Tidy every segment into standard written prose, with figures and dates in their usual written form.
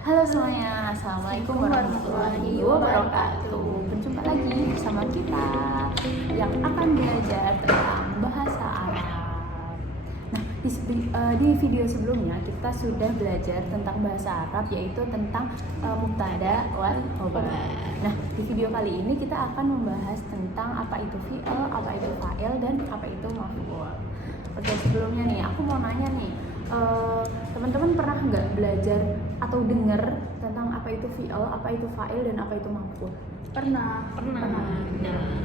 Halo semuanya, Assalamualaikum warahmatullahi wabarakatuh. Berjumpa lagi bersama kita yang akan belajar tentang bahasa Arab. Nah, di video sebelumnya kita sudah belajar tentang bahasa Arab, yaitu tentang mubtada wal khobar. Nah, di video kali ini kita akan membahas tentang apa itu fi'il, apa itu fa'il, dan apa itu maf'ul. Oke, sebelumnya nih aku mau nanya nih, teman-teman pernah nggak belajar atau dengar tentang apa itu fi'il, apa itu fa'il, dan apa itu maf'ul? Pernah.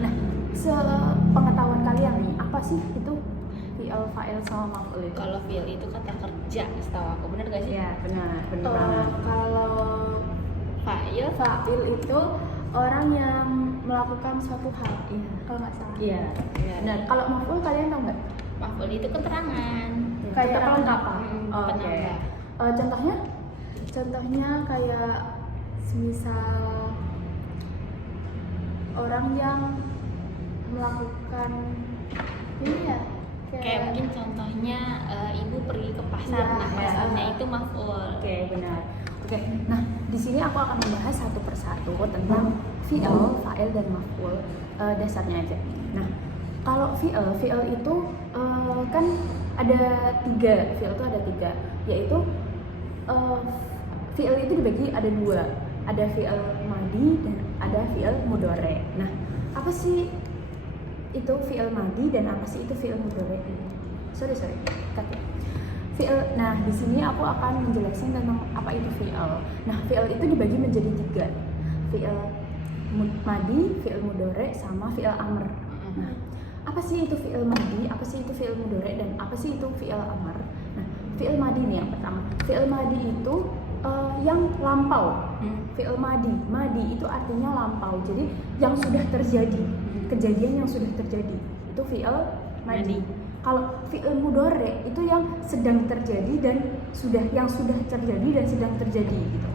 Nah, sepengetahuan kalian nih, apa sih itu fi'il, fa'il, sama maf'ul itu? Kalau fi'il itu kata kerja, setahu aku, benar gak sih? Iya, benar banget. Kalau fa'il itu orang yang melakukan suatu hal, kalau nggak salah. Iya. Nah, kalau maf'ul kalian tahu nggak? Maf'ul itu keterangan. Kayak Penambah. apa? Oh, oke. Penambah. Contohnya? Contohnya kayak semisal orang yang melakukan ini ya, Kayak mungkin contohnya ibu pergi ke pasar, Iya, nah iya. pasarnya itu maf'ul. Oke, benar. Oke, nah di sini aku akan membahas satu persatu tentang fi'il, fa'il, dan maf'ul, dasarnya aja. Nah, kalau fi'il itu kan ada tiga, fi'il itu ada tiga, yaitu fi'il itu dibagi ada dua, ada fi'il madi dan ada fi'il mudhari. Nah, apa sih itu fi'il madi dan apa sih itu fi'il mudhari? Sorry, cut ya. Fi'il, nah di sini aku akan menjelaskan tentang apa itu fi'il. Nah, fi'il itu dibagi menjadi tiga, fi'il madi, fi'il mudhari, sama fi'il amr. Nah, apa sih itu fi'il madi, apa sih itu fi'il mudhari, dan apa sih itu fi'il amr? Nah, fi'il madi nih yang pertama. Fi'il madi itu yang lampau. Fi'il madi itu artinya lampau. Jadi yang sudah terjadi, kejadian yang sudah terjadi, itu fi'il madi. Kalau fi'il mudhari itu yang sedang terjadi dan yang sudah terjadi dan sedang terjadi gitu.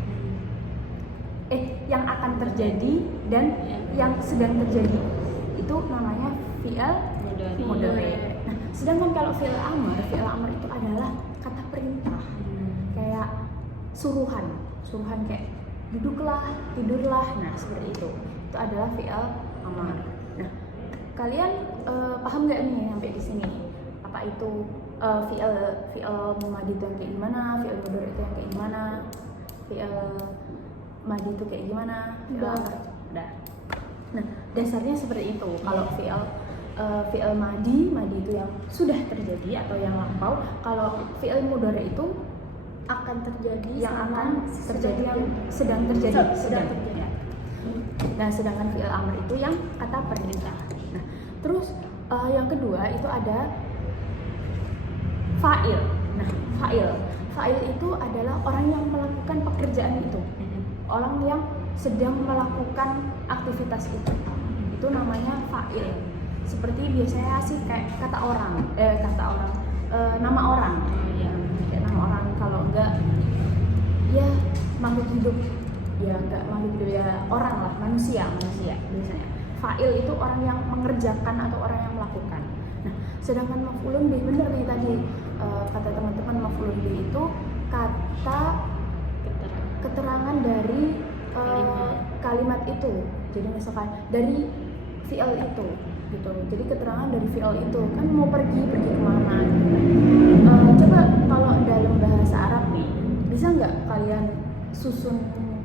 Yang akan terjadi dan yang sedang terjadi, itu namanya fi'il mudhari. Nah, sedangkan kalau fi'il amr itu adalah kata perintah. Kayak suruhan kayak duduklah, tidurlah. Nah, seperti itu. Itu adalah fi'il amr. Nah, kalian paham nggak nih sampai di sini? Apa itu fi'il madi itu yang kayak gimana, fi'il mudhari itu yang kayak gimana, fi'il madi itu kayak gimana? Udah. Nah, dasarnya seperti itu. Kalau fi'il madi itu yang sudah terjadi atau yang lampau. Kalau fi'il mudhari itu akan terjadi yang akan terjadi, yang sedang terjadi. Ya. Nah, sedangkan fi'il amr itu yang kata perintah. Nah, terus yang kedua itu ada fa'il. Nah, fa'il itu adalah orang yang melakukan pekerjaan itu. Orang yang sedang melakukan aktivitas itu. Itu namanya fa'il. Seperti biasanya sih kayak nama orang. Kayak nama orang, kalau enggak ya makhluk hidup. Ya enggak makhluk hidup, ya orang lah, manusia biasanya. Fa'il itu orang yang mengerjakan atau orang yang melakukan. Nah, sedangkan maf'ulun bih, bener nih tadi kata teman-teman, maf'ulun bih itu kata keterangan dari kalimat itu. Jadi misalkan dari fi'il itu gitu. Jadi keterangan dari fi'il itu kan mau pergi kemana gitu. Coba kalau dalam bahasa Arab nih, bisa nggak kalian susun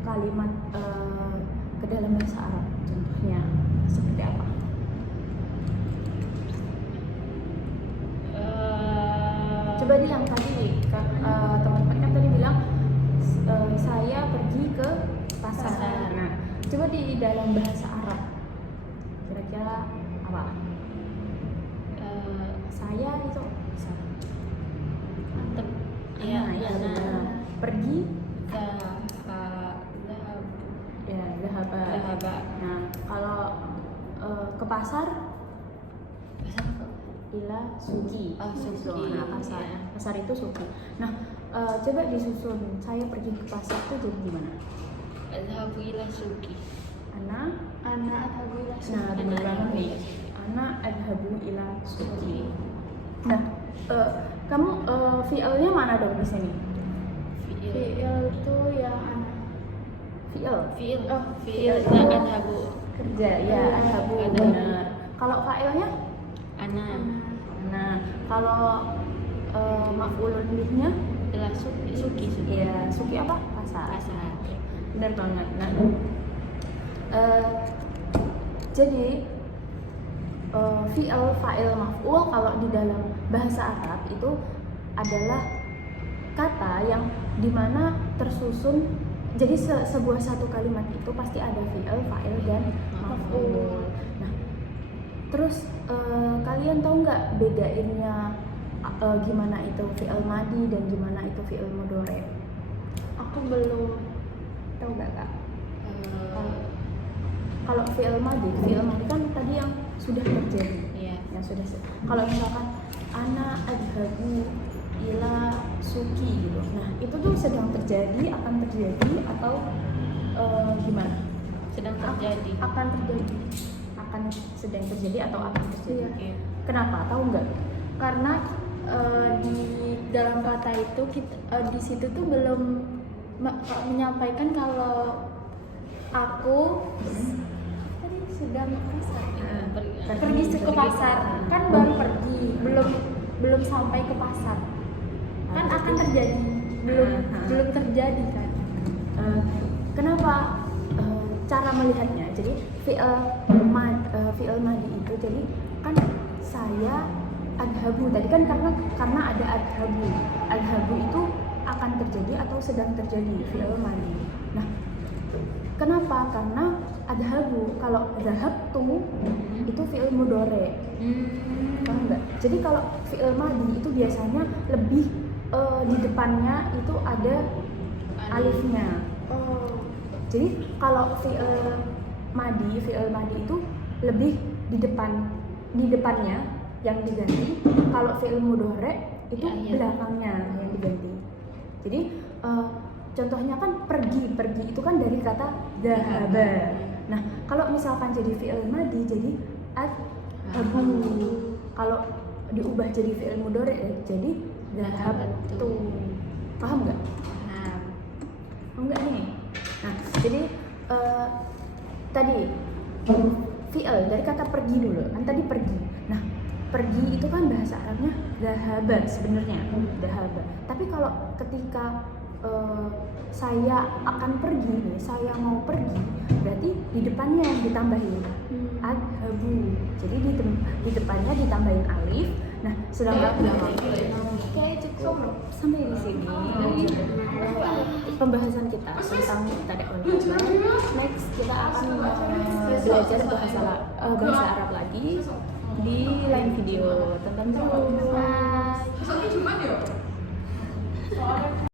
kalimat ke dalam bahasa Arab? Contohnya seperti apa? Coba di yang tadi teman-teman kan tadi bilang saya pergi ke pasar. Nah, coba di dalam bahasa Arab kira-kira apa? Saya itu bisa. Mantep. Iya, benar. Pergi Zahaba. Nah, kalau ke pasar ila suki. Suki. Nah, pasar itu suki. Nah, coba disusun, saya pergi ke pasar itu jadi gimana? Adhabu ila suki. Ana adhabu ila suki. Nah, benar banget nih. Ana adhabu ila suki. Nah, kamu fi'ilnya mana dong di sini? Fi'il itu yang anak Fi'il. Fiil. Oh, Fiil fiil. adhabu. Kerja, ya, adhabu, Adhabu. benar. Kalau fa'ilnya? Ana. Nah, kalau maf'ulun bihnya? Adalah suki. Iya, suki apa? Pasar. Pasar. Benar banget. Nah, jadi fi'il, fa'il, maf'ul kalau di dalam bahasa Arab itu adalah kata yang dimana tersusun. Jadi sebuah satu kalimat itu pasti ada fi'il, fa'il, dan maf'ul. Nah, terus kalian tahu nggak bedainnya gimana itu fi'il madi dan gimana itu fi'il mudhari? Aku belum tahu nggak kak. Kalau fi'il madi kan tadi yang sudah terjadi. Iya. Yang sudah. Kalau misalkan ana adhabu ila suki gitu. Nah, itu tuh sedang terjadi, akan terjadi atau gimana? Sedang terjadi. Akan terjadi. Akan sedang terjadi atau akan terjadi? Iya. Oke. Kenapa? Tahu nggak? Karena di dalam kata itu di situ tuh belum menyampaikan kalau aku tadi sedang ke pasar. Pergi ke pasar, kan baru pergi, belum sampai ke pasar. Kan akan terjadi, belum terjadi kan. Kenapa cara melihatnya? Jadi fi'il madi itu jadi kan saya adhabu tadi kan karena ada adhabu. Adhabu itu akan terjadi atau sedang terjadi fi'il madi. Nah, kenapa? Karena adhabu kalau dhahabtu itu fi'il mudhari. Paham nggak? Jadi kalau fi'il madi itu biasanya lebih di depannya itu ada alifnya. Oh, Jadi kalau fi'il madi itu lebih di depannya yang diganti. Kalau fi'il mudhari itu Ya, iya. belakangnya yang diganti. Jadi contohnya kan pergi itu kan dari kata dhahaba. Nah, kalau misalkan jadi fi'il madi jadi adhabu. Kalau diubah jadi fi'il mudhari jadi dhahabtu. Paham nggak? Oh, enggak nih. Nah, jadi tadi fi'il dari kata pergi dulu. Kan tadi pergi. Nah, pergi itu kan bahasa Arabnya dhahaba sebenarnya, dhahaba. Tapi kalau ketika saya akan pergi nih, saya mau pergi, berarti di depannya yang ditambahin adhabu. Jadi di depannya ditambahin alif. Nah, sedangkan oke, cukup sampai di sini pembahasan kita tentang tadak wanita. Next kita akan belajar bahasa Arab lagi di lain video. Tonton terus.